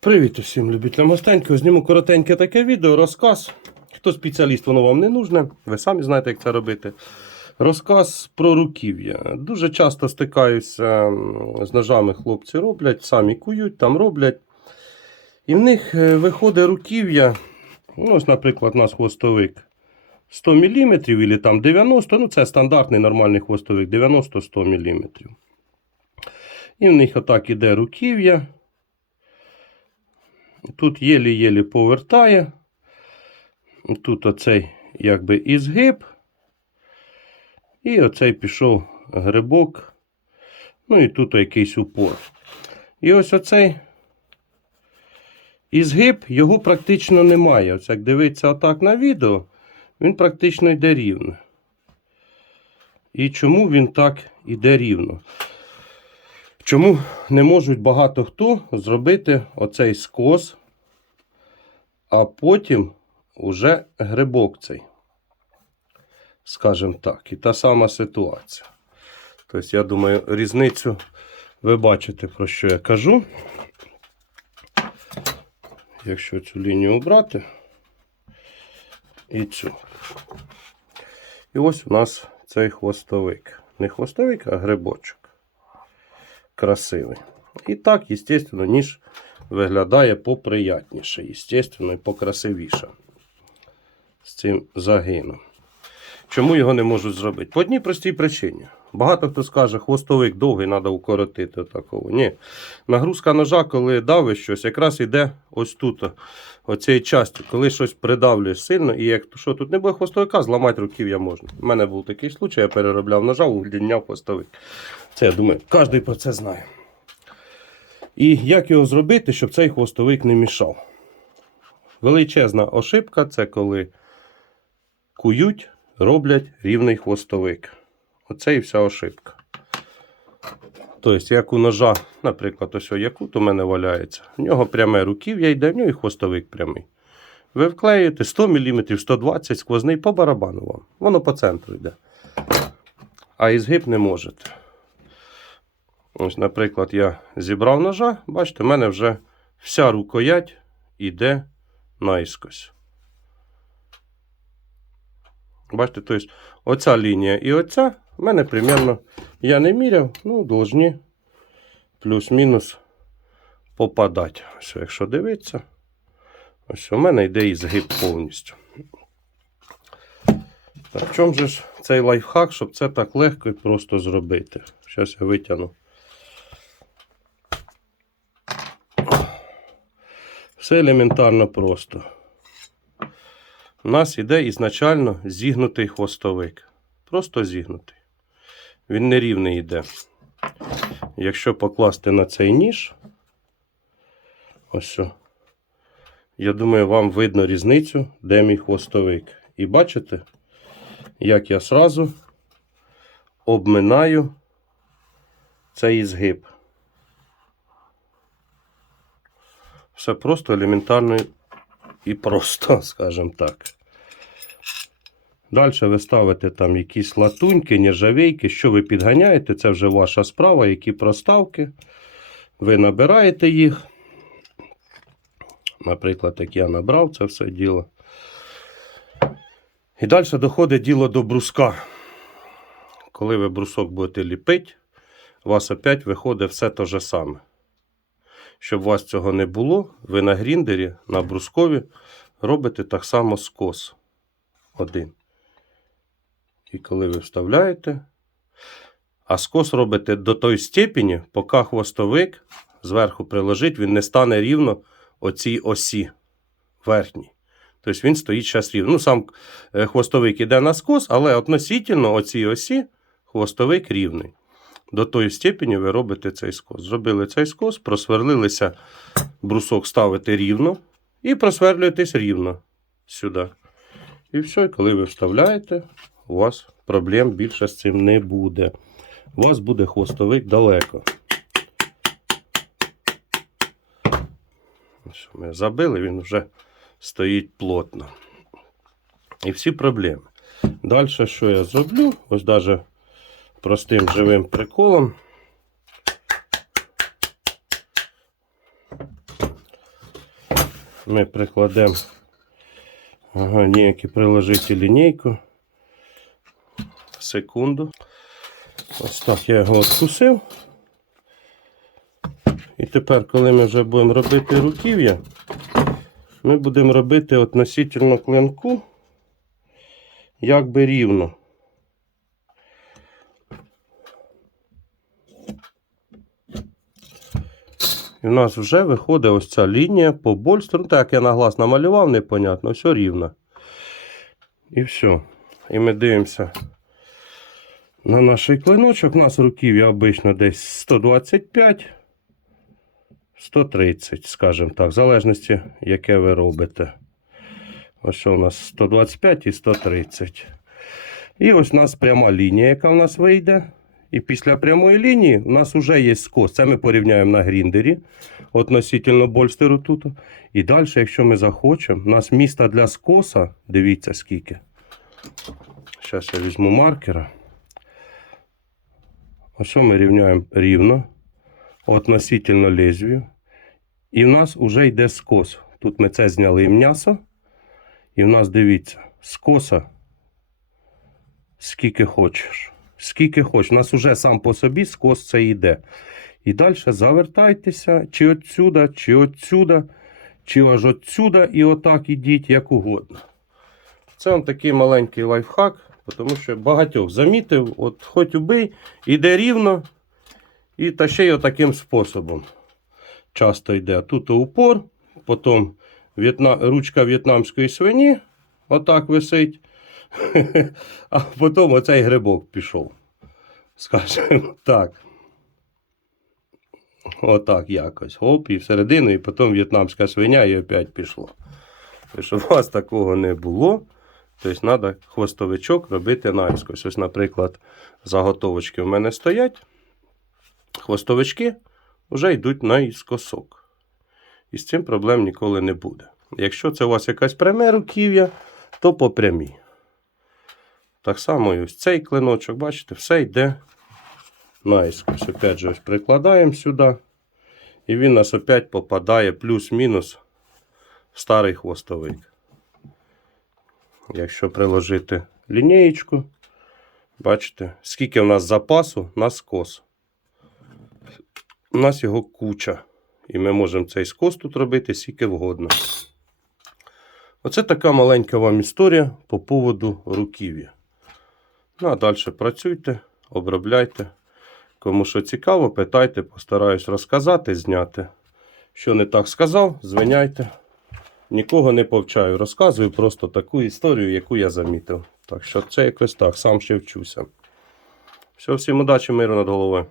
Привіт усім любителям гостенького. Зніму коротеньке таке відео, розказ. Хто спеціаліст, воно вам не нужне. Ви самі знаєте, як це робити. Розказ про руків'я. Дуже часто стикаюся з ножами, хлопці роблять, самі кують, там роблять. І в них е, виходить руків'я. Ну, ось, наприклад, у нас хвостовик 100 мм або там 90 Ну, це стандартний нормальний хвостовик 90-100 мм. І в них отак іде руків'я. Тут єлі-єлі повертає. Тут оцей якби і згиб. І оцей пішов грибок. Ну і тут якийсь упор. І ось оцей ізгиб, його практично немає. Ось як дивитися отак на відео, він практично йде рівно. І чому він так іде рівно? Чому не можуть багато хто зробити оцей скос, а потім уже грибок цей, скажімо так, і та сама ситуація. Тобто, я думаю, різницю ви бачите, про що я кажу. Якщо цю лінію обрати і цю. І ось у нас цей хвостовик. Не хвостовик, а грибочок красивий. І так, звісно, ніж виглядає поприятніше, звісно, і покрасивіше з цим загином. Чому його не можуть зробити? По одній простій причині. Багато хто скаже, хвостовик довгий, треба укоротити такого. Ні. Нагрузка ножа, коли давиш щось, якраз йде ось тут, оцієї часті, коли щось придавлюєш сильно, і якщо тут не буде хвостовика, зламати руків'я можна. У мене був такий случай, я переробляв ножа, углідняв хвостовик. Це я думаю, кожен про це знає. І як його зробити, щоб цей хвостовик не мішав? Величезна ошибка це коли кують, роблять рівний хвостовик. Оце і вся ошибка. Тобто, як у ножа, наприклад, ось якут у мене валяється, в нього пряме руків'я йде, в нього і хвостовик прямий. Ви вклеюєте 100 мм, 120 сквозний по барабану вам. Воно по центру йде. А ізгиб не можете. Ось, наприклад, я зібрав ножа, бачите, в мене вже вся рукоять іде наїскось. Бачите, тобто оця лінія і оця в мене примерно, я не міряв, ну, должні плюс-мінус попадати. Ось, якщо дивитися, ось у мене йде і згиб повністю. Так, в чому ж цей лайфхак, щоб це так легко і просто зробити? Зараз я витягну. Все елементарно просто. У нас іде ізначально зігнутий хвостовик. Просто зігнутий. Він нерівний йде. Якщо покласти на цей ніж, ось, я думаю, вам видно різницю, де мій хвостовик. І бачите, як я сразу обминаю цей згиб. Все просто елементарно і просто, скажімо так. Далі ви ставите там якісь латуньки, нержавейки, що ви підганяєте, це вже ваша справа, які проставки. Ви набираєте їх. Наприклад, як я набрав це все діло. І далі доходить діло до бруска. Коли ви брусок будете ліпити, у вас опять виходить все те же саме. Щоб у вас цього не було, ви на гріндері, на брускові робите так само скос. Один. І коли ви вставляєте, а скос робите до той степені, поки хвостовик зверху приложить, він не стане рівно оцій осі верхній. Тобто він стоїть зараз рівно. Ну, сам е, хвостовик іде на скос, але относительно оцій осі хвостовик рівний. До тої степені ви робите цей скос. Зробили цей скос, просверлилися, брусок ставите рівно і просверлюєтесь рівно сюди. І все, і коли ви вставляєте, у вас проблем більше з цим не буде. У вас буде хвостовик далеко. Ось Ми забили, він вже стоїть плотно. І всі проблеми. Далі, що я зроблю? Ось навіть простим живим приколом. ми прикладемо ага, ніякі приложити лінійку. Секунду. Ось так я його відкусив. І тепер, коли ми вже будемо робити руків'я, ми будемо робити относительно клинку якби рівно. І в нас вже виходить ось ця лінія по больстру. Ну, так я на глаз намалював, непонятно, все рівно. І все. І ми дивимося на наш клиночок. У нас руків'я обично десь 125, 130, скажімо так, в залежності, яке ви робите. Ось що у нас 125 і 130. І ось у нас пряма лінія, яка у нас вийде. І після прямої лінії у нас вже є скос. Це ми порівняємо на гріндері относительно больстеру тут. І далі, якщо ми захочемо, у нас міста для скоса, дивіться скільки. Зараз я візьму маркера. Ось ми рівняємо рівно относительно лезвію. І в нас вже йде скос. Тут ми це зняли м'ясо. І в нас дивіться, скоса скільки хочеш. Скільки хочеш. У нас уже сам по собі скос це йде. І далі завертайтеся, чи отсюда, чи отсюда, чи аж отсюда, і отак ідіть, як угодно. Це он такий маленький лайфхак, тому що багатьох замітив, от хоч убий, іде рівно, і та ще й отаким способом. Часто йде. Тут упор, потім ручка в'єтнамської свині, отак висить. А потім оцей грибок пішов. Скажімо так. Отак якось. Оп, і всередину, і потім в'єтнамська свиня і опять пішло. Щоб у вас такого не було, тобто треба хвостовичок робити наискось. Ось, наприклад, заготовочки в мене стоять. Хвостовички вже йдуть наіскосок. І з цим проблем ніколи не буде. Якщо це у вас якась пряме руків'я, то по прямій. Так само і ось цей клиночок, бачите, все йде наискось. Опять же, ось прикладаємо сюди. І він нас опять попадає плюс-мінус в старий хвостовик. Якщо приложити лінієчку, бачите, скільки в нас запасу на скос. У нас його куча. І ми можемо цей скос тут робити скільки вгодно. Оце така маленька вам історія по поводу руків'я. Ну, а далі працюйте, обробляйте. Кому що цікаво, питайте, постараюсь розказати, зняти. Що не так сказав, звиняйте. Нікого не повчаю, розказую просто таку історію, яку я замітив. Так що це якось так, сам ще вчуся. Все, всім удачі, миру над головою.